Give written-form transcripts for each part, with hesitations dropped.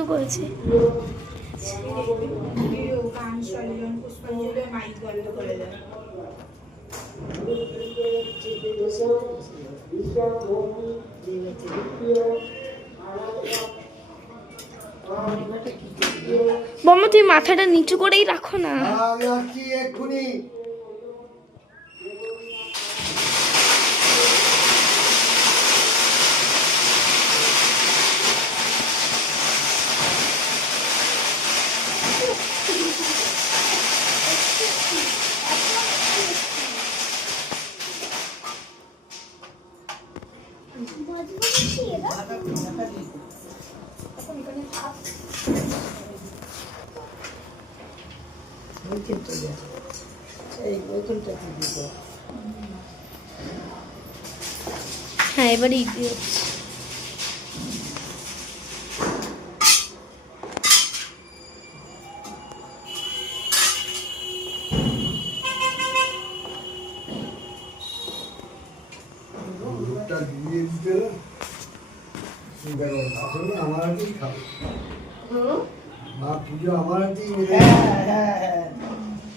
শুরু করেছে। বম্মা তুমি মাথাটা নিচু করেই রাখো না। হ্যাঁ এবারে ইজি হচ্ছে।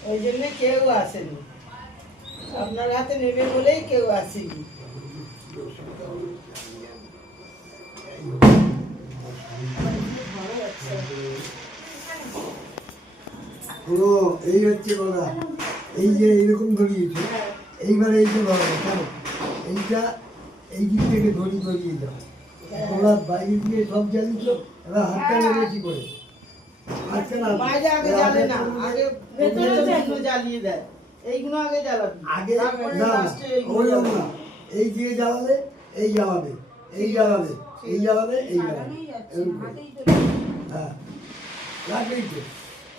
ওই জন্য কেউ আসেনি, আপনার হাতে নেবে বলেই কেউ আসেনি। এই হচ্ছে কথা, এই যে এইরকম ধরিয়েছে, এইবারে এই যে ধরো কেন এইটা এই দিক থেকে ধরি ধরিয়ে যাও, তোমরা বাইরে দিয়ে সব জ্বালিয়েছ, এবার হাতটা নেমেছি করে আজকে না বাইরে আগে জ্বালে না, আগে ভেতরে জ্বালিয়ে দেয়, এইগুলো আগে জ্বালাবি আগে না ওইরকম না, এই দিয়ে জ্বালালে এই জ্বালাবে, এই জ্বালাবে, এই জ্বালাবে, এই জ্বালাবে, হ্যাঁ লাগবেই তো।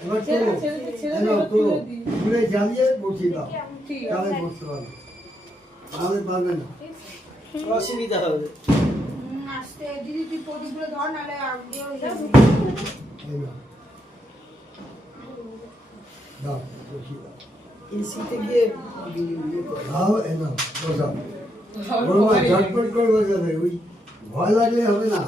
এবার তোলো তুলে জ্বালিয়ে বসিয়ে দাও, তাহলে বসতে পারবে, তাহলে পারবে না, অসুবিধা হবে। দাও বসিয়ে দাও, এসিতে গিয়ে দাও এনো বসাও, ঝটপট করে বসাবে, ওই ভয় লাগলে হবে না।